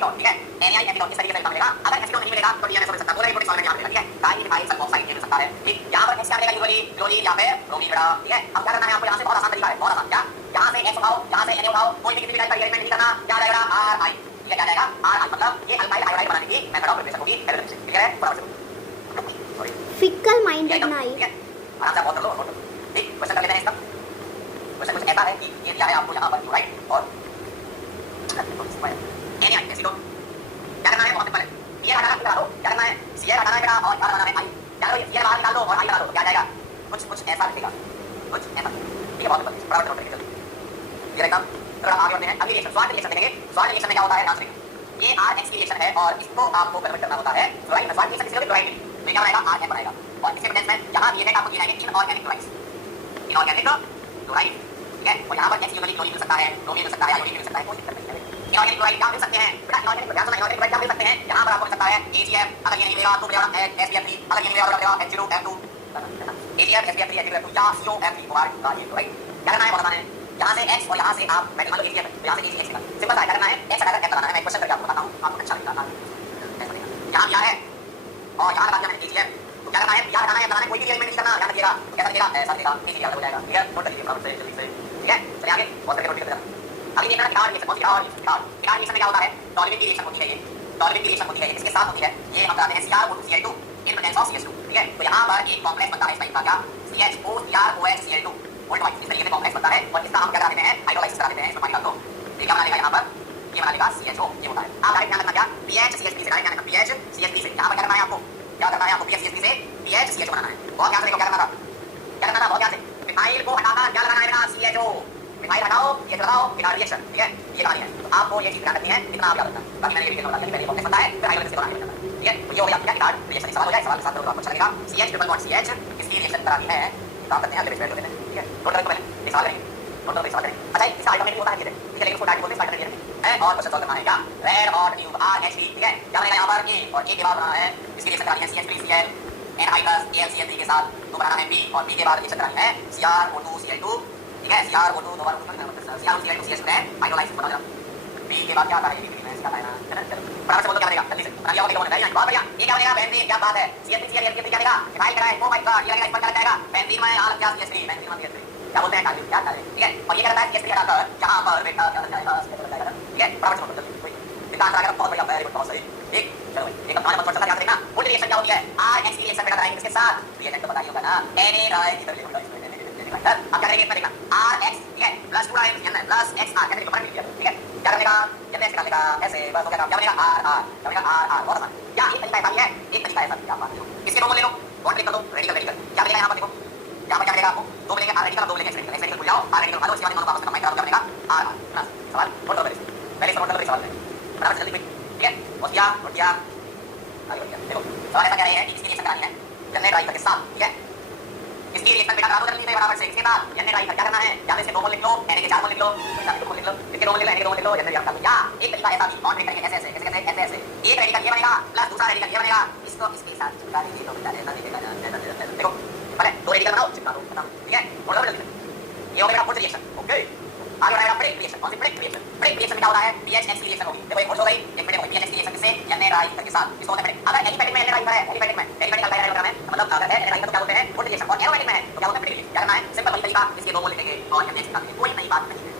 Acetone, ठीक है, एनियाई acetone इस तरीके से मिलेगा। अगर एसीटोन नहीं मिलेगा तो डीएनए मिल सकता है, पूरा प्रोटीन सॉल्वेंट यहां पे मिलेगा, ठीक है, डाई मिथाइल सल्फोक्साइड मिल सकता है, ठीक। यहां पर एक्स क्या मिलेगा, यूजुअली क्लोरीन या फिर ब्रोमीन बेटा, ठीक है। अब क्या करना है आपको, यहां से बहुत आसान तरीका है, बहुत आसान। क्या, यहां से एक्स उठाओ, यहां से Na उठाओ, कोई भी किसी भी टाइप का एलिमेंट नहीं करना, क्या आ जाएगा Ri, ठीक है, क्या जाएगा Ri, मतलब ये अल्काइल हाइड्राइड बनाने की मेथड ऑफ प्रिपरेशन होगी, ठीक है, बराबर से। सॉरी, फिकल माइंडेड नाइफ, ठीक है, आराम से बहुत कर लो, बहुत कर लो, ठीक। क्वेश्चन कर लेते हैं इसका। क्वेश्चन कुछ ऐसा है कि ये दिया है आपको यहां पर राइट, और एनियाई एसीटोन क्या करना है, बहुत सिंपल है, ये हटाना कितना दो, क्या करना है, Cl हटाना है बेटा, और क्या बनाना है I, क्या करो Cl बाहर निकाल दो और I लगा दो, तो क्या जाएगा, कुछ ऐसा लिखेगा, कुछ ऐसा, ठीक है, बहुत सिंपल, बराबर से नोट करके ये एकदम। थोड़ा आगे बढ़ते हैं, अगली रिएक्शन स्वाट रिएक्शन देखेंगे। स्वाट रिएक्शन में क्या होता है, ध्यान से देखिए, ये Rx की रिएक्शन है और इसको आपको कन्वर्ट करना होता है क्लोराइड में। स्वाट रिएक्शन किसी को भी क्लोराइड में क्या बनाएगा, Rn बनाएगा, और इसके प्रेजेंस में यहां डीएनए आपको दिए जाएंगे इनऑर्गेनिक क्लोराइड, इनऑर्गेनिक क्लोराइड, ठीक है, और यहां पर एक्स यूजुअली क्लोरीन मिल सकता है, ब्रोमीन मिल सकता है, आयोडीन मिल सकता है, कोई दिक्कत नहीं है। इनऑर्गेनिक क्लोराइड क्या मिल सकते हैं बेटा, इनऑर्गेनिक ध्यान सुना, इनऑर्गेनिक क्लोराइड क्या मिल सकते हैं, यहां पर आपको मिल सकता है AgF, अगर ये नहीं मिलेगा तो मिलेगा SbF3, अगर ये नहीं मिलेगा तो मिलेगा H2F2, AgF SbF3 H2F2 या COF3 होगा, ये राइट। क्या करना है बताना है, यहां से x और यहां से आप मैं मान लो AgF तो यहां से AgX निकाल, सिंपल सा करना है, x हटाकर f लगाना है। मैं क्वेश्चन करके आपको बताता हूं, आपको अच्छा लगेगा, ऐसा नहीं, यहां क्या है और यहां लगा दिया मैंने AgF, तो क्या करना है, यहां हटाना है, बनाना है, कोई भी एलिमेंट नहीं करना, यहां दिखेगा कैसा दिखेगा, ऐसा दिखेगा, इजी हो जाएगा, ठीक है, नोट कर लीजिए फटाफट से जल्दी से, ठीक है। चलिए आगे बहुत करके नोट करते हैं। अभी देखना है किनार रिएक्शन, कौन सी किनार रिएक्शन में क्या होता है, टॉलरेंट की रिएक्शन होती है, ये टॉलरेंट की रिएक्शन होती है, इसके साथ होती है, ये हम कहते हैं CrO2Cl2 in presence of CH2, ठीक है। तो यहां पर एक कॉम्प्लेक्स बनता है इसका, इनका क्या CHO3ROHCl2 वोल्ट वाइज, इस तरीके से कॉम्प्लेक्स बनता है, और इसका हम क्या करते हैं, हाइड्रोलाइसिस करा देते हैं, इसमें पानी डाल दो, ये क्या बना लेगा यहां पर, ये बना लेगा CHO, ये होता है। आप डायरेक्ट ध्यान रखना क्या, PHCH3 से, डायरेक्ट ध्यान रखना PHCH3 से, यहां पर क्या करना है आपको, क्या करना है आपको, PHCH3 से PHCH बनाना है, बहुत ध्यान से देखो, क्या करना था, क्या करना था, बहुत ध्यान से, मिथाइल को हटाकर क्या लगाना है बेटा, CHO, मिथाइल हटाओ, ये लगाओ, किनार रिएक्शन, ठीक है, ये कहानी है। तो आपको ये चीज ध्यान रखनी है, इतना आप याद रखना, बाकी मैंने ये भी बता दिया, पहले कॉम्प्लेक्स बनता है, फिर हाइड्रोलाइसिस बनाना है, ठीक है। तो ये हो गया आपका किनार रिएक्शन, सवाल हो जाए, सवाल के साथ जरूर आपको अच्छा लगेगा। CH ट्रिपल बॉन्ड CH इसकी रिएक्शन करानी है, काम करते हैं अगले पेज में, ठीक है। नोट करें पहले, एक सवाल करेंगे, नोट करो, एक सवाल करेंगे। अच्छा इसका अल्टरनेटिव होता है ये, ठीक है, लेकिन उसको डायरेक्ट बोलते हैं, अल्टरनेटिव है, और क्वेश्चन सॉल्व करना है क्या, रेड और ट्यूब RH3, ठीक है, क्या बनेगा यहां पर A, और A के बाद बनाना है इसकी रिएक्शन करानी है CH3Cl NI प्लस AlCl3 के साथ, तो बनाना है B, और B के बाद रिएक्शन करानी है CrO2Cl2, ठीक है, CrO2 दोबारा CrO2Cl2CH है, हाइड्रोलाइसिस बना जरा। B के बाद क्या आता है, ये भी मैं इसका लाना है ना, चलो फटाफट से बोलो क्या बनेगा, जल्दी से बना लिया होगा, क्या बनेगा, बहुत बढ़िया, ये क्या बनेगा, बेंजीन, क्या बात है, CH3Cl क्या बनेगा, मिथाइल का है, ओ माय गॉड, ये लगेगा इस पर क्या जाएगा, बेंजीन में यहां क्या CH3, बेंजीन में CH3 क्या बोलते हैं, डालिए क्या डालें, ठीक है, और ये क्या करता है CH3 हटाकर यहां पर बेटा क्या लग जाएगा, CH लग जाएगा, ठीक है, फटाफट से बोलो जल्दी, इसका आंसर आएगा, बहुत बढ़िया, वेरी गुड, बहुत सही, ठीक। चलो भाई एक अपना मत चलता, ध्यान से देखना, उल्टी रिएक्शन क्या होती है, RX की रिएक्शन बेटा कराएंगे इसके साथ, रिएक्शन तो बताइए होगा ना, Na इधर लिखो इसमें, अब क्या करेंगे इसमें देखना, RX, ठीक है, प्लस 2 N प्लस XR, कहते हैं लिख दिया, ठीक है, क्या करेगा, जब ऐसे निकालेगा ऐसे, बस हो गया, क्या बनेगा RR, क्या बनेगा RR, बहुत आसान, क्या एक तरीका ऐसा भी है, एक तरीका ऐसा भी, क्या बात है, इसके दो ले लो, और क्लिक कर दो, रेडिकल, क्या बनेगा यहां पर देखो, यहां पर क्या बनेगा आपको, दो मिलेंगे R रेडिकल, दो मिलेंगे X रेडिकल भूल जाओ, R रेडिकल, इसके बाद इन दोनों को आपस में कंबाइन करो, क्या बनेगा RR, बस सवाल नोट करो पहले से नोट करो सवाल में, बराबर जल्दी quick, ठीक है, और क्या आगे बढ़ गया, देखो सवाल ऐसा कह रहे हैं कि इसकी रिएक्शन करानी है जनरेट राइटर के साथ, ठीक है, इसकी रिएक्शन बेटा करा दो जल्दी से बराबर से, इसके बाद जनरेट राइटर क्या करना है, या इसके दो मोल लिख लो, Na के 4 मोल लिख लो, Na के 2 मोल लिख लो, इसके 2 मोल लिख लो, Na के 2 मोल लिख लो, जनरेट कर दो, या एक तरीका ऐसा भी बॉन्ड करेंगे ऐसे ऐसे, एक रेडिकल ये बनेगा प्लस दूसरा रेडिकल ये बनेगा, इसको इसके साथ चिपका दीजिए तो बेटा ऐसा दिखेगा ना, देखो पहले दो रेडिकल बनाओ, चिपका दो, खत्म, ठीक है, बोल लो जल्दी, ये हो गया फुल रिएक्शन, ओके। आगे बढ़ेगा ब्रेक रिएक्शन, कौन सी ब्रेक रिएक्शन, ब्रेक रिएक्शन में क्या होता है, BHX की रिएक्शन होगी, देखो एक हो गई, एक मिनट होगी, BHX की रिएक्शन किससे, Na के साथ, इसको बोलते हैं, अगर एलिफेटिक में Na है, एलिफेटिक में अल्काइल है, मतलब अगर है Na तो क्या बोलते हैं फुल रिएक्शन, और एरोमेटिक में है तो क्या बोलते हैं ब्रेक रिएक्शन, क्या करना है, सिंपल वही तरीका, इसके दो मोल लिखेंगे और हमने चिपका देंगे, कोई नई बात नहीं है,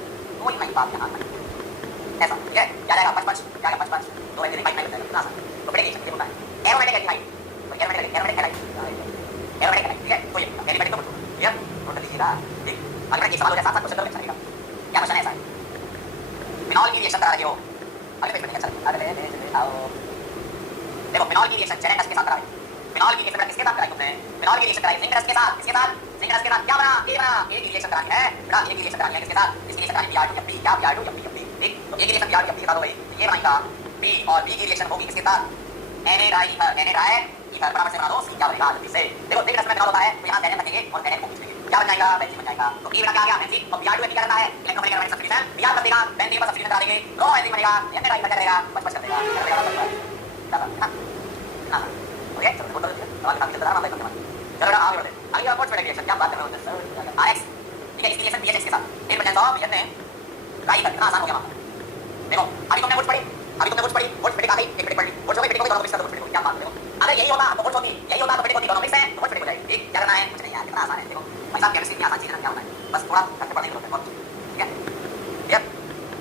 कोई नई बात यहां पर ऐसा, ठीक है, क्या जाएगा 5 क्या जाएगा 5 दो एलिफेटिक फाइव नहीं जाएगा, आसान, तो ब्रेक रिएक्शन ये होता है, एरोमेटिक एल्डिहाइड, तो एरोमेटिक एल्डिहाइड, ठीक है, तो ये एलिफेटिक तो ठीक है, टोटल लीजिएगा, ठीक। अगर ये सवाल हो जाए साथ साथ क्वेश्चन करो, चलेगा, क्या क्वेश्चन है ऐसा है, फिनॉल की रिएक्शन करा रही हो, अगले पेज में देखा, चल अगले आओ, देखो फिनॉल की रिएक्शन चेनेटस के साथ कराई, फिनॉल की रिएक्शन किसके साथ कराई तुमने, फिनॉल की रिएक्शन कराई जिंक रस के साथ, किसके साथ, जिंक रस के साथ, क्या बना, ए बना, ए की रिएक्शन करानी है बेटा, ए की रिएक्शन करानी है किसके साथ, इसकी रिएक्शन करानी Br2 Fp, क्या Br2 Fp, ठीक, तो ए की रिएक्शन Br2 Fp के साथ हो गई, ये बनाएगा B, और B की रिएक्शन होगी किसके साथ, Na इधर बराबर से बना दो, C क्या बनेगा जल्दी से, देखो जिंक रस में क्या होता है, तो यहां NH रखेंगे और NH को खींचेंगे, क्या बन जाएगा, बेंजीन बन जाएगा, तो E बना क्या आ गया बेंजीन, और Br2 Fp क्या करना है, इलेक्ट्रोनेगेटिव एरोमेटिक सब्स्टिट्यूशन, Br कर देगा, बेंजीन पर सब्स्टिट्यूशन करा देंगे, रो एंजाइम बनेगा, Na का क्या रहेगा, बच कर देगा, हां ओके, चलो बोलो सवाल काफी चल रहा है, मैं चलो आगे बढ़ते हैं, आगे और स्पेक्ट रिएक्शन, क्या बात कर रहे हो सर, RX, ठीक है, इसकी रिएक्शन BHX के साथ, in presence of Na right, कितना आसान हो गया, देखो अभी तुमने कुछ पढ़ी, वोट्स पड़ी, वोट्स फिटिंग आ गई, एक फिटिंग पड़ गई, वोट्स हो गई, फिटिंग हो गई, दोनों मिक्स कर दो, फिटिंग हो गई, क्या बात है देखो। अगर यही होता तो वोट्स होती, यही होता तो फिटिंग होती, दोनों मिक्स है तो वोट्स फिटिंग हो जाएगी। ठीक, क्या करना है कुछ नहीं यार, कितना आसान है देखो भाई साहब, केमिस्ट्री में आसान चीज है, क्या होता है बस थोड़ा करके पढ़ने की जरूरत है बहुत, ठीक है। ये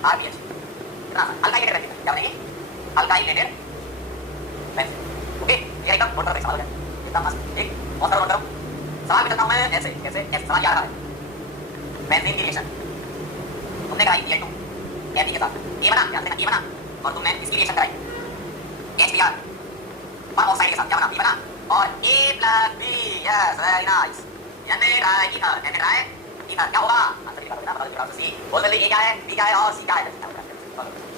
आरबीएच कितना आसान, अल्काइल रेड क्या बनेगी, अल्काइल रेड बेंजीन, ओके ये एकदम वोट करो, सवाल है एकदम मस्त, ठीक बहुत सारा वोट करो। सवाल पूछता हूं मैं ऐसे कैसे, ऐसे सवाल क्या आ रहा है, बेंजीन की रिएक्शन तुमने कराई Bl2 Fe के साथ, ये बना ध्यान देना, ये बना और तुमने इसकी रिएक्शन कराई HBr वन ऑक्साइड के साथ, क्या बना, बी बना और A plus B, yes very nice, Na dry ether, Na dry ether, क्या होगा आंसर लिखा देना, बता दो सी बोल जल्दी, A क्या है, B क्या है और C क्या है,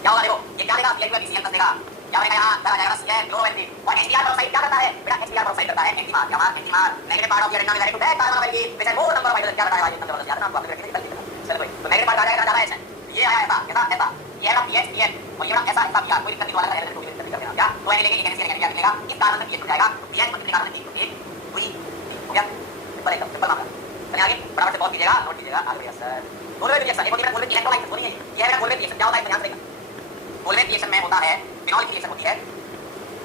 क्या होगा देखो, ये क्या देगा Bl2 BCl प्लस देगा, क्या बनेगा यहाँ क्या बनेगा Cl क्लोरोबेंजीन और HBr ऑक्साइड क्या करता है बेटा, HBr ऑक्साइड करता है एंटीमार, क्या मार एंटीमार, नेगेटिव पार्ट ऑफ योर एंटीमार direct to that carbon oxide which has more number of hydrogen, क्या बताया भाई नंबर वाला याद है ना आपको, आपने प्रैक्टिकली कर लिया, चलो भाई तो नेगेटिव पार्ट आ जाएगा, ज्यादा है ये आया ऐसा ऐसा ऐसा, ये है ना पीएच पीएच और ये ना ऐसा ऐसा पीआर, कोई दिक्कत नहीं वाला है, कोई दिक्कत नहीं करना क्या, तो ये लेके ये कैंसिल करके मिलेगा, इस कार्बन में पीएच हो जाएगा तो पीएच मतलब कार्बन में 1 2 3 हो गया, सिंपल एकदम सिंपल मामला। चलिए आगे बराबर से बहुत कीजिएगा, नोट कीजिएगा आगे भैया सर। बोलवेट रिएक्शन, एक होती है बोलवेट इलेक्ट्रोलाइट होनी है, ये है बोलवेट रिएक्शन, क्या होता है ध्यान रखिएगा। बोलवेट रिएक्शन में होता है फिनॉल की रिएक्शन होती है,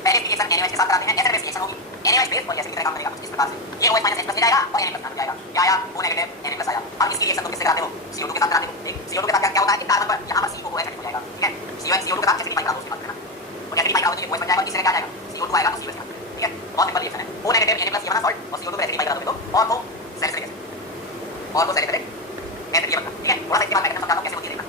पहले रिएक्शन NaOH के साथ कराते हैं, एसिड बेस रिएक्शन होगी, NaOH बेस और एसिड की तरह काम करेगा कुछ इस प्रकार से, ये OH माइनस H प्लस जाएगा और Na प्लस हो जाएगा, क्या आया O नेगेटिव Na प्लस आया। अब इसकी रिएक्शन तुम किससे कराते हो, CO2 के साथ कराते हो, ठीक CO2 के साथ क्या होता है कि कार्बन पर यहां पर COOH हो जाएगा, ठीक है CO2 के साथ एसिड बाइक उसकी बात करना और एसिड बाइक तो OH बन जाएगा, इससे क्या जाएगा CO2 आएगा तो COH, ठीक है बहुत सिंपल रिएक्शन है, O नेगेटिव Na प्लस ये बना सॉल्ट और CO2 पर एसिड बाइक करा दो और वो सैलिसिलिक एसिड और वो सैलिसिलिक एसिड ये बनता, ठीक है थोड़ा सा इसके बाद मैकेनिज्म समझाता हूं कैसे होती है, देखना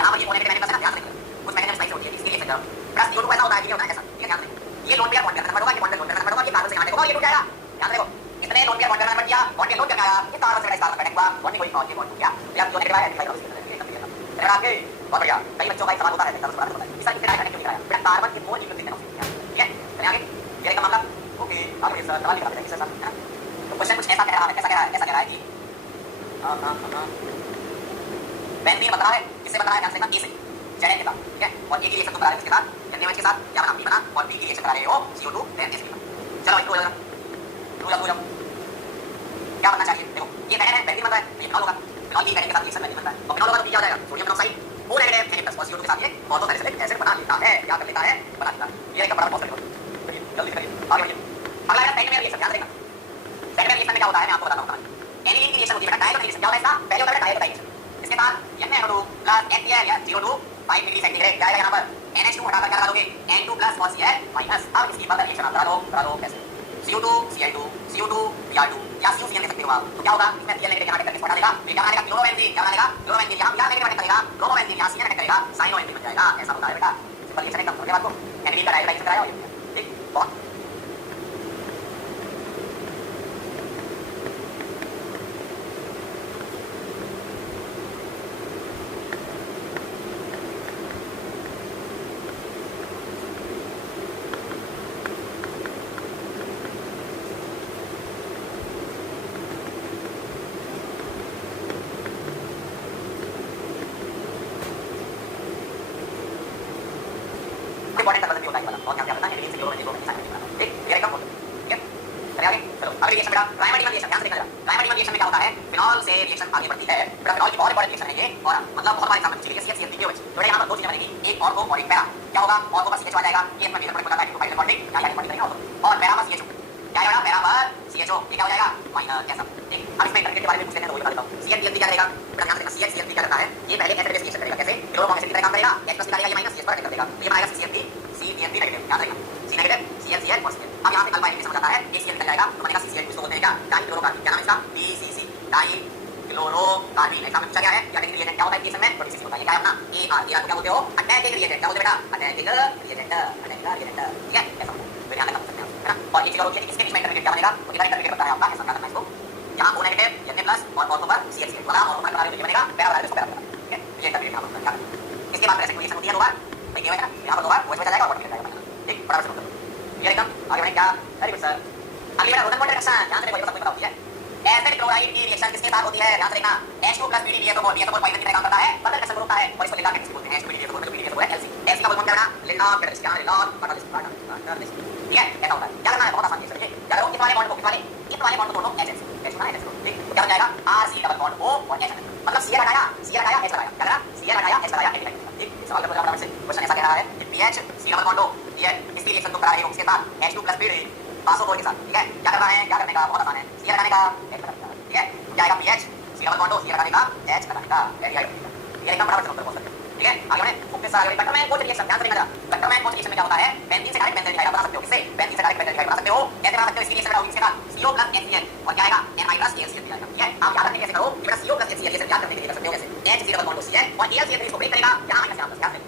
यहां पर ये O नेगेटिव Na प्लस है ना, ध्यान रखिएगा कुछ मैकेनिज्म स्लाइड होती है इसकी रिएक्शन करो प्लस CO2 ऐसा होता है, ये होता है ऐसा, ठीक है ध्यान रखिए ये लोन पेयर बॉन्ड करना पड़ेगा, ये बॉन्ड करना पड़ेगा, ये कार्बन से यहां देखो ये टूट जाएगा, ध्यान देखो इसने लोन पेयर बॉन्ड करना किया, बॉन्ड लोड करके आया, ये कार्बन से कार्बन कनेक्ट हुआ, बॉन्ड में कोई और ये बॉन्ड टूट गया, या जो नेगेटिव है दिखाई दो इसके एकदम क्लियर है, अगर आपके बहुत बढ़िया कई बच्चों का एक सवाल होता है एकदम बड़ा होता है इस तरह कनेक्ट क्यों कराया बेटा, कार्बन के मोल न्यूक्लियस देखना होता है, ठीक है चलिए आगे ये का मामला, ओके आगे सर सवाल लिखा है सर, तो क्वेश्चन कुछ ऐसा कह रहा है, कैसा कह रहा है कि बेंजीन बता रहा है, किससे बता रहा है ध्यान से देखना, ए से जेड के साथ, ठीक है और ए की रिएक्शन तुम करा रहे हो इसके साथ NaOH के साथ, क्या बना बी बना और बी की रिएक्शन करा रहे हो CO2 देन H बना, चलो इसको हो जाओ क्या बनना चाहिए देखो, ये बेंजीन है, बेंजीन बन रहा है, ये फिनॉल होगा, फिनॉल की के साथ रिएक्शन बेंजीन बनता है और फिनॉल होगा तो बी क्या हो जाएगा sodium monoxide O negative Na plus और CO2 के साथ ये ऑर्थोसैलिसिलिक एसिड बना लेता है, क्या कर लेता है बना लेता है, ये एक बड़ा बहुत करिए जल्दी करिए आगे बढ़िए। अगला है सेकंड में रिएक्शन, ध्यान रखना सेकंड में रिएक्शन में क्या होता है मैं आपको बताता हूं, एनिलीन की रिएक्शन होती है बेटा, डायरेक्ट रिएक्शन क्या होता है इसका, पहले होता है डायरेक्ट रिएक्शन, इसके बाद NaNO2 प्लस HCl या CO2 5 डिग्री सेंटीग्रेड जाएगा यहां पर NH2 हटाकर क्या डालोगे N2 प्लस और Cl माइनस, अब इसकी बाद रिएक्शन आप करा दो कैसे CO2 Cl2 CO2 Br2 या CuCl कह सकते हो आप, तो क्या होगा इसमें Cl नेगेटिव कनेक्ट करके हटा देगा, तो क्या बनेगा क्लोरोबेंजीन, क्या बनेगा क्लोरोबेंजीन, यहां Br नेगेटिव कनेक्ट करेगा ब्रोमोबेंजीन, यहां Cl कनेक्ट करेगा साइनोबेंजीन बन जाएगा, ऐसा होता है बेटा सिंपल रिएक्शन एकदम समझ गए बात को, एनिलीन का डायरेक्ट रिएक्शन कराया और ये ठीक बहुत इंपॉर्टेंट कंवर्जन भी होता है वाला बहुत ध्यान से रखना, एनिलीन से क्लोरोबेंजीन को मैंने साइड में ठीक ये एकदम ठीक है चलिए आगे चलो अगली रिएक्शन बेटा प्राइमरी रिएक्शन, ध्यान से देखना प्राइमरी रिएक्शन में क्या होता है, फिनॉल से रिएक्शन आगे बढ़ती है बेटा, फिनॉल की बहुत इंपॉर्टेंट रिएक्शन है ये और मतलब बहुत बड़ा एग्जांपल चाहिए CH3CH तो यहां पर दो चीजें बनेगी, एक ऑर्थो और एक पैरा, क्या होगा ऑर्थो पर CH आ जाएगा, ये अपना मेजर पॉइंट बताता है कि फाइनल बॉन्डिंग क्या बॉन्डिंग करेगा ऑर्थो और पैरा पर CHO, क्या आएगा पैरा पर CHO, ये क्या हो जाएगा माइनस ऐसा, ठीक अब इसमें इंटरग्रेट के बारे में पूछ लेते हैं तो वही बता देता हूं, CH3 क्या करेगा बेटा, ध्यान रखना CH3 क्या करता है, ये पहले एसिड बेस रिएक्शन करेगा कैसे क्लोरोफॉर्म एसिड की तरह काम करेगा, H प्लस निकालेगा ये माइनस CH पर अटैक कर देगा, तो ये बनाएगा CH3 CN3 नेगेटिव, ध्यान रखना C नेगेटिव CL और Cl, अब यहां पे अल्फा एलिमेंट हो जाता है, एक Cl निकल जाएगा तो बनेगा CCl, इसको बोलते हैं क्या डाई क्लोरोकार्बन, क्या नाम है इसका DCC डाई क्लोरोकार्बन, एग्जाम में पूछा गया है या अटैकिंग रिएजेंट क्या होता है केस में, प्रोटीन होता है, क्या है अपना AR क्या बोलते हो अटैकिंग रिएजेंट, क्या बोलते हैं बेटा अटैकिंग रिएजेंट, ठीक है ऐसा तो ध्यान रखना सकते हैं है ना, और ये चीज और होती है कि इसके बीच में इंटरमीडिएट क्या बनेगा, तो कितना इंटरमीडिएट बताया आपका ऐसा करना है इसको, यहां O नेगेटिव Na प्लस और ऑर्थो पर CH वाला ऑर्थो पर बना बनेगा पैरा वाला इसको पैरा, ठीक है ये इंटरमीडिएट का मतलब क्या है, इसके बाद रिएक्शन होती है दो बार भाई ये है ना, यहां पर दो बार OH बच जाएगा और बॉन्ड मिल जाएगा, ठीक बराबर से मतलब ये एकदम आगे बढ़े क्या वेरी गुड सर। अगली बार रोटन वाटर रिएक्शन, ध्यान से देखो सब कुछ बताओ, ठीक है एसिड क्लोराइड की रिएक्शन किसके साथ होती है, ध्यान से देखना H2 plus BdDSO4 BSO4 poison की तरह काम करता है, बदल रिएक्शन होता है और इसको लिखा कैसे बोलते हैं H2 BdDSO4 तो BdDSO4 है LC, LC का बोलते हैं ना लिनॉन कैटलिस्ट, क्या लिनॉन कैटलिस्ट, ठीक है ऐसा होता है, क्या करना है बहुत आसान है समझिए, क्या करो इस वाले बॉन्ड को इस वाले बॉन्ड को तोड़ो HH H ना HH ठीक तो क्या हो जाएगा RC डबल बॉन्ड O और H मतलब Cl हटाया H लगाया, क्या करा Cl हटाया H लगाया ठीक सवाल का फटाफट से क्वेश्चन ऐसा कह रहा है कि pH C double bond O, ठीक है, इसकी रिएक्शन तुम करा रहे हो उसके साथ H2 प्लस पीडी वासोफोर के साथ, ठीक है। क्या करना है, क्या करने का, बहुत आसान है, सी लगाने का H लगाने का, ठीक है। क्या आएगा pH, C double bond O, C लगाने का H लगाने का, वेरी हाई, ये एकदम फटाफट से उत्तर बोल सकते हैं, ठीक है। आगे बढ़े, फोकस आगे बटरमैन कोच रिएक्शन, ध्यान से देखना, बटरमैन कोच रिएक्शन में क्या होता है, बेंजीन से डायरेक्ट बेंजीन बना सकते हो, किससे, बेंजीन से डायरेक्ट बेंजीन बना सकते हो, कैसे बना सकते हो, इसकी रिएक्शन बनाओ इसके साथ CO प्लस HCl और क्या आएगा NI+AlCl आएगा, ठीक है। आप याद रखने कैसे करो, कि बेटा CO प्लस HCl ये याद करने के लिए कर सकते हो कैसे, H C double bond O Cl और AlCl इसको ब्रेक करेगा, यहां माइनस यहां प्लस, याद रखिए,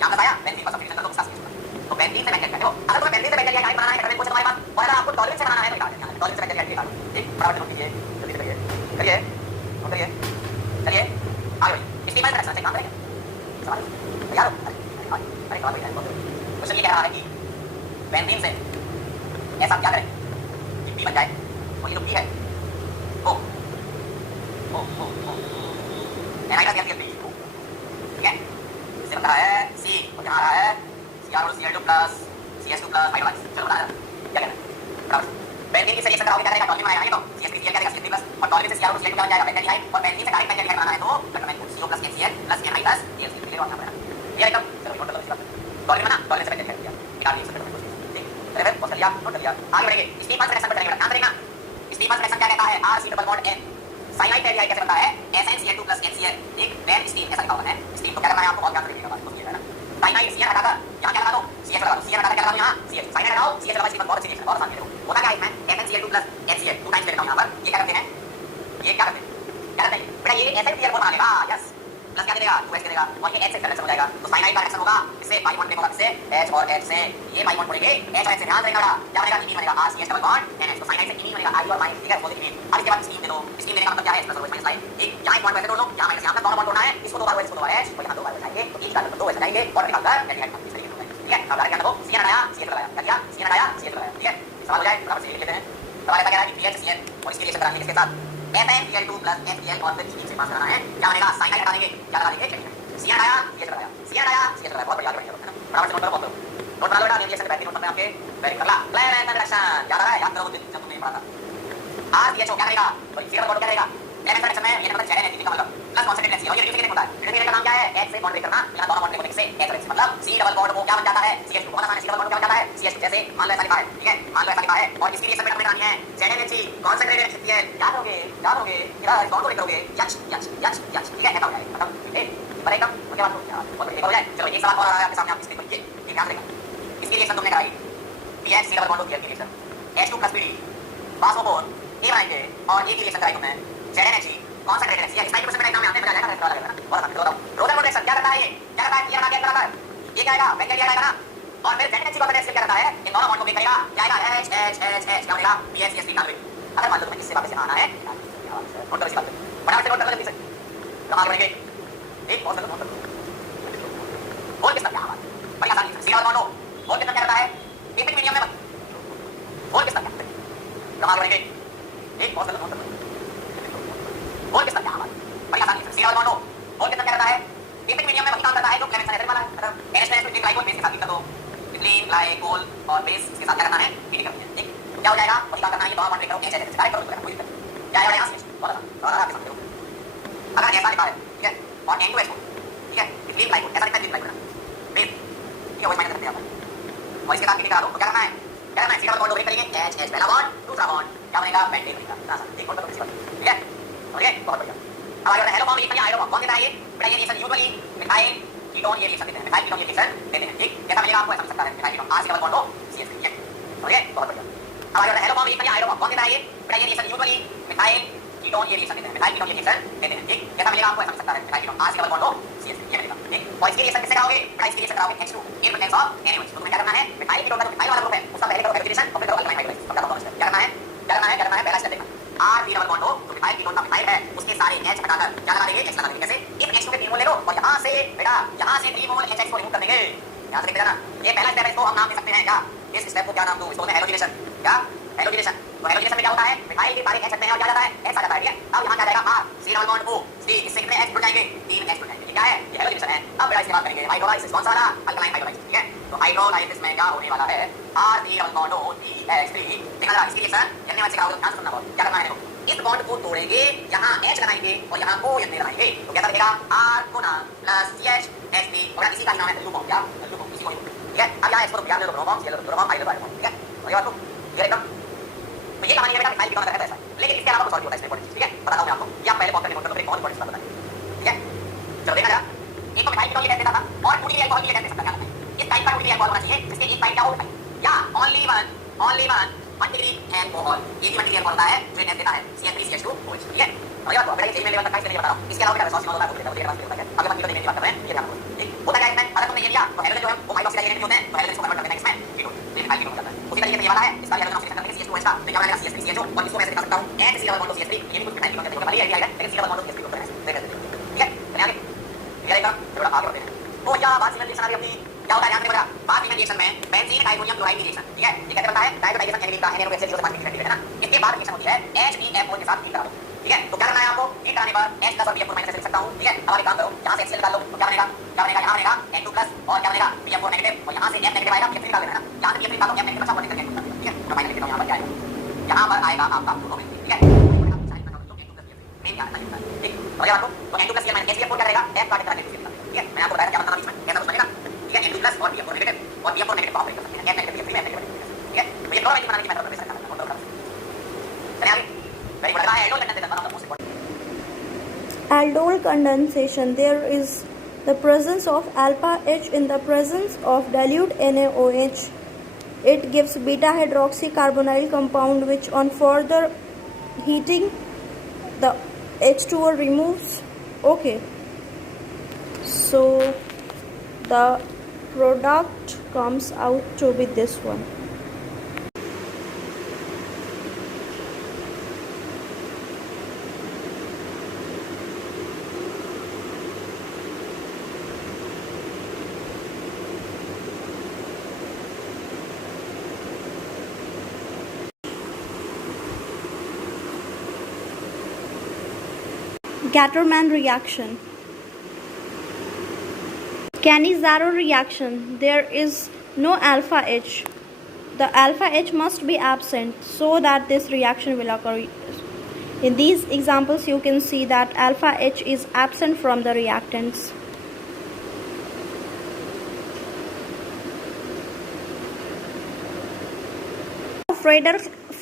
यहां बताया बेंजीन का सब्स्टिट्यूशन करो उसका सब्स्टिट्यूशन, तो बेंजीन से बेंजीन देखो, अगर तुम्हें बेंजीन से बेंजीन डायरेक्ट बनाना है बटरमैन कोच तुम्हारे पास, और अगर आपको टॉलरेंस से बनाना है तो निकाल देना, टॉलरेंस से बेंजीन डायरेक्ट निकाल, ठीक, फटाफट से कीजिए, जल्दी से करिए, करिए, करिए, चलिए आगे बढ़िए, स्टीमर रिएक्शन से काम करेंगे, सवाल तैयार हो, अरे सवाल बढ़िया है, क्वेश्चन ये कह रहा है कि बेंजीन से ऐसा क्या करें कि पी बन जाए, और ये जो पी है ओ ओ ओ ओ NI+AlCl, ठीक है, इससे बता रहा है सी और यहाँ आ रहा है CrO Cl2+ CS2+ हाइड्रोलाइज, चलो बता क्या करना है, बराबर बेंजीन की रिएक्शन कराओगे क्या करेगा, टॉलरेंस में आएगा, तो CH3Cl क्या करेगा CH3+ और टॉलरेंस से CrO Cl क्या बन जाएगा बेंजीन हाइड, और बेंजीन से डायरेक्ट बेंजीन बनाना है तो Gattermann Koch CO plus HCl plus NI+AlCl ये रखना पड़ेगा, ये एकदम चलो नोट कर लो इस बात, टॉलरेंस में ना टॉलरेंस से बेंजीन दिया निकाल दिया बटरमैन कोच, ठीक, चलिए फिर कर लिया, नोट कर लिया, आगे बढ़ेंगे, स्टीफन रिएक्शन पर चलेंगे, ध्यान देना, स्टीफन रिएक्शन क्या कहता है, RC double bond N cyanide aldehyde कैसे बनता है, SnCl2 प्लस HCl, ठीक, वेन स्टीम ऐसा लिखा हुआ है, स्टीम तो क्या करना है आपको बहुत ध्यान से देखिएगा बात, समझिएगा ना, साइनाइड CN हटाकर यहाँ क्या लगा दो CH लगा दो, CN हटाकर क्या लगा दो यहाँ CH, साइनाइड हटाओ CH लगा, स्टीफन बहुत अच्छी रिएक्शन, बहुत आसान है, होता क्या है इसमें SnCl2 प्लस HCl 2 टाइम्स ले लेता हूँ यहाँ पर, ये क्या करते हैं, ये क्या करते हैं, क्या करते हैं बेटा, ये SnCl बना लेगा, यस, प्लस क्या देगा 2H देगा, और ये H से रिएक्शन हो जाएगा, तो साइनाइड का रिएक्शन होगा इससे बाई बॉन्ड होगा, इससे H और H से ये बाई बॉन्ड पड़ेंगे, H और H से ध्यान देना, क्या बनेगा, इमीन बनेगा, RCH डबल बॉन्ड NH, तो साइनाइड से इमीन बनेगा, I और माइनस, ठीक है, बोल इमीन, अब इसके बाद स्टीम दे दो, स्टीम देने का मतलब क्या है, प्लस और माइनस लाइन, एक यहाँ एक बॉन्ड वैसे तोड़ लो, यहाँ माइनस यहाँ तक दोनों बॉन्ड तोड़ना है, इसको दो बार H, इसको दो बार H, और यहाँ दो बार जाएंगे, तो ईच का 2H जाएंगे और निकालकर एल्डिहाइड इस तरीके से, ठीक है। अब डायरेक्ट क्या दो, CN हटाया CH लगाया, क्या किया, CN हटाया CH लगाया, ठीक है, सवाल हो जाए, बराबर से लिख लेते हैं, सवाल ऐसा कह रहा है कि PHCl और इसकी रिएक्शन करानी है किसके साथ, SnCl2 प्लस HCl और फिर स्टीम से पास कराना है, क्या बनेगा, साइनाइड हटा देंगे, क्या लगा देंगे, CN हटाया CH लगाया, CN हटाया CH लगाया, बहुत बढ़िया, आगे बढ़िए, बराबर से नोट करो, नोट बना लो बेटा, रिएक्शन के बैठ नोट करना है आपके, वेरी करला, क्लैरेंस रिएक्शन याद आ रहा है, याद करो जब तुमने पढ़ा था, RCHO क्या करेगा, तो CH बॉन्ड क्या करेगा, क्लैरेंस रिएक्शन में ये मतलब चेहरे नहीं का मतलब प्लस कॉन्सेंट्रेट एनर्जी, और ये रिड्यूस होता है, रिड्यूस का नाम क्या है, H से बॉन्ड ब्रेक करना, यहाँ दोनों बॉन्ड ब्रेक होने से H और H मतलब C डबल बॉन्ड को क्या बन जाता है, CH2, बहुत आसान है, C डबल बॉन्ड क्या बन जाता है CH2, जैसे मान लो ऐसा लिखा है, ठीक है, मान लो ऐसा लिखा है, और इसकी रिएक्शन में हमें करानी है ZnHe कॉन्सेंट्रेटेड एनर्जी है, याद रहोगे इधर इस बॉन्ड को लिख लोगे यच, ठीक है, ऐसा हो जाएगा, मतलब ठीक है, पर एकदम उनके बाद बहुत बढ़िया हो जाए, चलो एक सवाल और आ रहा है आपके सामने, आप स्क्रीन पर ये ध्यान रखना, इसकी रिएक्शन तुमने कराई पीएच सी डबल बॉन्ड की रिएक्शन H2 प्लस पीडी फास्फोफोर ए बनाएंगे, और ए की रिएक्शन कराई तुमने ZnHe कॉन्सेंट्रेटेड एनर्जी, इस टाइप के एग्जाम में आते हैं, बता जाएगा लगेगा ना, बहुत अच्छा बताओ, रोटर रिएक्शन क्या करता है, ये क्या करता है, ये लगा के करता है, ये क्या आएगा, बेंजीन आएगा ना, और फिर ZnHe कॉन्सेंट्रेटेड क्या करता है, इन दोनों बॉन्ड को ब्रेक करेगा, क्या आएगा H क्या बनेगा PHCl निकाल, अगर मान लो तुम्हें किससे वापस आना है, नोट करो इस बात को, फटाफट से नोट कर लो जल्दी से, कहां आगे बढ़ेंगे, एक बहुत नोट करो, बोल किसका क्या बात, बड़ी आसानी से, सी डबल बॉन्ड O, बोल किसका क्या करता है, लिपिड मीडियम में बोल किसका क्या, कहां आगे बढ़ेंगे, एक बहुत नोट करो, बोल किसका क्या बात, बड़ी आसानी से, सी डबल बॉन्ड O, बोल किसका क्या करता है, लिपिड मीडियम में वही काम करता है जो क्लेमेंट एसिड वाला है, NH2 ग्लाइकोल बेस के साथ लिख दो, इथिलीन ग्लाइकोल और बेस के साथ क्या करना है, पीडी करना है, ठीक, क्या हो जाएगा, वही काम करना है, ये दोनों बॉन्ड ब्रेक करो, NH से डायरेक्ट करो, कोई दिक्कत नहीं, क्या आएगा यहाँ से, बहुत आसान, और आपके सामने अगर ऐसा लिखा है, ठीक है, और N2H ठीक है, इथिलीन ग्लाइकोल ऐसा लिखा है, ग्लाइकोल बेस, ठीक है, वही माइनस करते हैं आप, और इसके साथ पीडी करा दो, तो क्या करना है, सी डबल बॉन्ड ब्रेक करेंगे, H पहला बॉन्ड, दूसरा बॉन्ड क्या बनेगा, पेंटेन बनेगा, आसान, ठीक, नोट करो, ठीक है, ओके, बहुत बढ़िया। अब आगे हेलो बॉन्ड लिखा है, हाइड्रोजन कौन देता है ये, बेटा ये रिएक्शन यूजुअली मिथाइल कीटोन ये रिएक्शन देते हैं, मिथाइल कीटोन ये रिएक्शन देते हैं, ठीक, कैसा मिलेगा आपको, ऐसा मिल सकता है, methyl ketone RC double bond O CH3, okay, बहुत बढ़िया। अब आगे हेलो बॉन्ड लिखा है, हाइड्रोजन कौन देता है ये, बेटा ये रिएक्शन यूजुअली मिथाइल कीटोन ये रिएक्शन देते हैं, मिथाइल कीटोन ये रिएक्शन देते हैं, ठीक, कैसा मिलेगा आपको, ऐसा मिल सकता है, methyl ketone RC double bond O CH3 ये मिलेगा, ठीक, और इसकी रिएक्शन किससे कराओगे, बेटा इसकी रिएक्शन कराओगे H2 in presence of NaOH, तो तुम्हें क्या करना है, मिथाइल कीटोन का जो मिथाइल वाला ग्रुप है उसका पहले करो हाइड्रोजन और फिर करो अल्काइल हाइड्रोजन, समझा दो क्या करना है, पहला स्टेप देखना, RC डबल बॉन्ड O जो मिथाइल कीटोन का मिथाइल है उसके सारे H हटाकर क्या लगा देंगे, H लगा देंगे, कैसे, इस H2 के 3 मोल ले लो और यहां से बेटा यहां से 3 मोल HH को रिमूव कर देंगे, यहां से लिख देना, ये पहला स्टेप है, इसको हम नाम दे सकते हैं क्या, इस स्टेप को क्या नाम दूं, इसको मैं हैलोजिनेशन, क्या हैलोजिनेशन, तो हैलोजिनेशन में क्या होता है, मिथाइल के सारे H हटते हैं और क्या जाता है, H आ जाता है, ठीक है, अब यहां क्या जाएगा R C double bond O C, इससे कितने H जुड़ जाएंगे, 3 H जुड़ जाएंगे, क्या है, ये हैलोजिनेशन है। अब बेटा इसके बाद करेंगे हाइड्रोलाइसिस, कौन सा वाला, अल्कलाइन हाइड्रोलाइसिस, ठीक है, तो हाइड्रोलाइसिस में क्या होने वाला है, R3 double bond O CH3, देखा जा इसकी रिएक्शन करने वाले सिखाओगे, ध्यान से सुनना, बहुत क्या करना है, देखो इस बॉन्ड को तोड़ेंगे, यहाँ H लगाएंगे और यहाँ ON लगाएंगे, तो क्या करेगा, R गुना प्लस CH H3, और इसी का नाम है अल्लू बॉन्ड, क्या अल्लू बॉन्ड, इसी को ठीक है। अब यहाँ एक्सपोज याद ले लो ब्रोमॉन्स, ये लो ब्रोमॉन, आई लो बायोमॉन, ठीक है। और ये बात को क्लियर एकदम। तो ये कहानी है बेटा मिसाइल की कहानी रहता है, लेकिन इसके अलावा कुछ और भी होता है इसमें इंपॉर्टेंट चीज, ठीक है। बताता हूं मैं आपको कि आप पहले पॉप करके नोट कर लो, फिर एक और इंपॉर्टेंट बात बताएं, ठीक है। चलो देखा जरा, एक तो मिसाइल की ये कहते था और टूटी अल्कोहल की ये कहते सकता है। इस टाइप का टूटी अल्कोहल होना चाहिए जिसके एक टाइप क्या हो या ओनली वन 1 डिग्री अल्कोहल, एक ही 1 डिग्री अल्कोहल होता है जो इन्हें देता है CH3CH2 OH, ठीक है। और ये बात बेटा ये लेवल तक का इसलिए बता रहा हूं, इसके अलावा बेटा रिसोर्स होता है वो देखा होता है। अगर हम कीटोन की बात कर रहे हैं ये ध्यान रखो, ठीक होता है इसमें। अगर तुमने ये लिया तो हाइड्रोजन जो है वो हाइड्रोक्साइड आयन होते हैं, तो हाइड्रोजन को कन्वर्ट करते हैं इसमें कीटोन, फिर हाइड्रोजन हो जाता है। उसी तरीके से ये वाला है, इसका हाइड्रोजन ऑक्सीजन करके CH2OH का तो क्या बनेगा CH3CHO, और इसको मैं ऐसे लिख सकता हूं N C double bond CH3, ये भी कुछ मिसाइल कीटोन कहते हैं, खाली आईडिया है, लेकिन C डबल बॉन्ड CH3 होता है, देख लेते हैं, ठीक है। चलिए आगे ये रहेगा, थोड़ा आगे बढ़ते हैं। तो या बात सीमेंट रिएक्शन आ रही अपनी क्या होता है ध्यान रखिएगा। बात सीमेंट रिएक्शन में बेंजीन डाइमोनियम क्लोराइड की रिएक्शन, ठीक है। ये कैसे बनता है, डाइमोनियम एनिलीन का NaNO से 0 से 5 डिग्री है ना। इसके बाद रिएक्शन होती है HBFO के साथ हीट करा दो, ठीक है। तो क्या करना है आपको, हीट कराने पर H प्लस और BF4 माइनस लिख सकता हूं, ठीक है। अब आगे काम करो, यहां से HCl निकाल लो तो क्या बनेगा, यहां बनेगा N2 प्लस और क्या बनेगा BF4 नेगेटिव, और यहां से F नेगेटिव आएगा, BF3 निकाल देना है ना। यहां से BF3 निकालो, F नेगेटिव बचा और निकल N2 ठीक है। तो फाइनली लिखता हूं यहां पर क्या आएगा, यहां पर आएगा आपका दोनों मिलके, ठीक है। मेन क्या है ठीक, और ये आपको तो N2 प्लस HBF4 क्या रहेगा, F का कितना नेगेटिव, ठीक है। मैंने आपको बताया क्या बताना बीच में कैसा बनेगा, ठीक है। N2 प्लस और BF4 नेगेटिव और BF4 नेगेटिव ऑपरेट कर सकते हैं, F नेगेटिव BF3 में नेगेटिव, ठीक है। तो ये दोनों मिलके बनाने की मेथड प्रोफेसर करना है, बहुत बड़ा। चलिए आगे वेरी गुड, है aldol condensation one of the most important. Aldol condensation, there is the presence of alpha H in the presence of dilute NaOH. It gives beta hydroxycarbonyl compound which on further heating the H2O removes. Okay, so the product comes out to be this one. Gattermann reaction. Cannizzaro reaction. There is no alpha H. The alpha H must be absent so that this reaction will occur. In these examples, you can see that alpha H is absent from the reactants.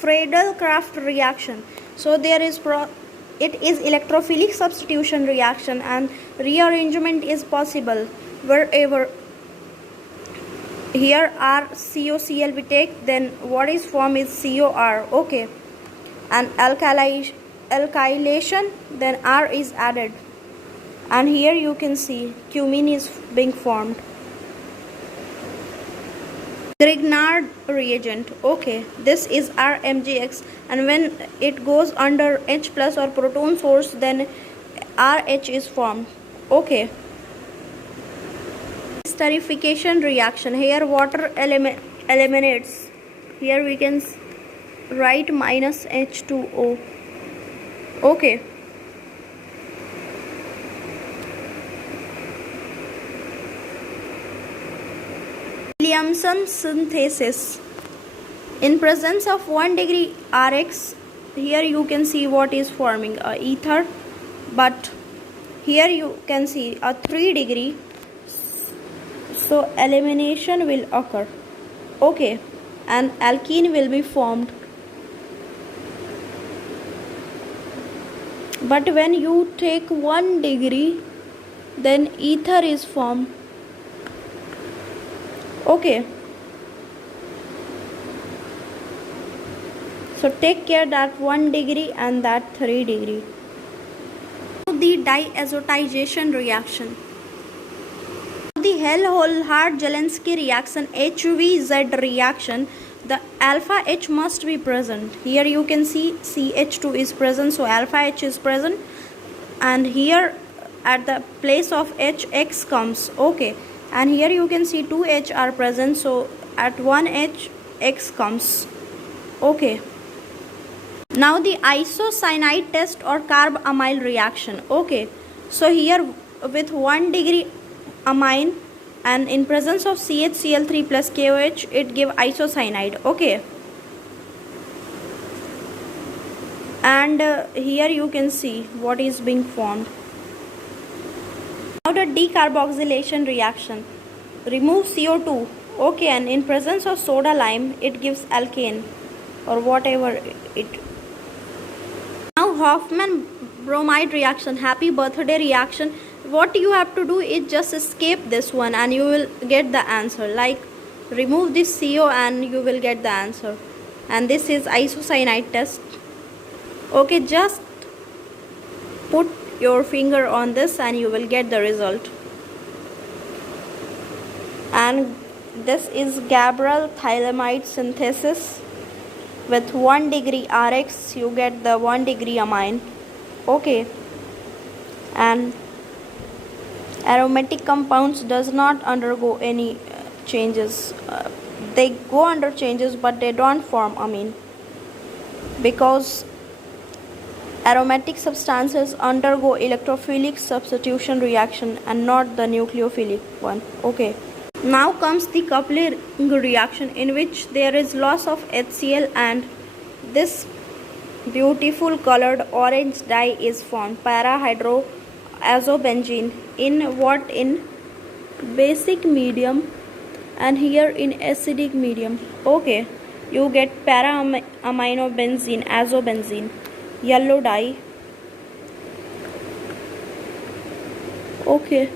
Friedel-Crafts reaction. So there is it is electrophilic substitution reaction and rearrangement is possible wherever here R COCl we take, then what is formed is COR, okay, and alkylation, then R is added, and here you can see cumene is being formed. Grignard reagent, okay, this is RMgX, and when it goes under H plus or proton source, then RH is formed, okay. Esterification reaction, here water eliminates, here we can write minus H2O, okay. Williamson synthesis. In presence of 1 degree Rx, here you can see what is forming a ether, but here you can see a 3 degree, so elimination will occur, okay, and alkene will be formed. But when you take 1 degree, then ether is formed, okay. So take care that 1 degree and that 3 degree. The diazotization reaction. The Hell-Holt-Zelensky reaction, HVZ reaction, the alpha H must be present. Here you can see CH2 is present, so alpha H is present, and here at the place of H, X comes, okay, and here you can see 2 H are present, so at 1 H, X comes, okay. Now the isocyanide test or carbamyl reaction, okay, so here with 1 degree amine and in presence of CHCl3 plus KOH, it give isocyanide, okay. And here you can see what is being formed. Now the decarboxylation reaction, remove CO2, Okay, and in presence of soda lime, it gives alkane or whatever it. Now Hoffman bromide reaction, happy birthday reaction. What you have to do is just escape this one and you will get the answer. Like remove this CO and you will get the answer. And this is isocyanide test. Okay, just put your finger on this and you will get the result. And this is Gabriel thilamide synthesis. With 1 degree Rx you get the 1 degree amine. Okay, and aromatic compounds does not undergo any changes. They go under changes but they don't form amine, because aromatic substances undergo electrophilic substitution reaction and not the nucleophilic one. Okay. Now comes the coupling reaction, in which there is loss of HCl and this beautiful colored orange dye is formed, para-hydroazobenzene, in what? In basic medium and here in acidic medium. Okay, you get para-aminobenzene, azobenzene, yellow dye. Okay.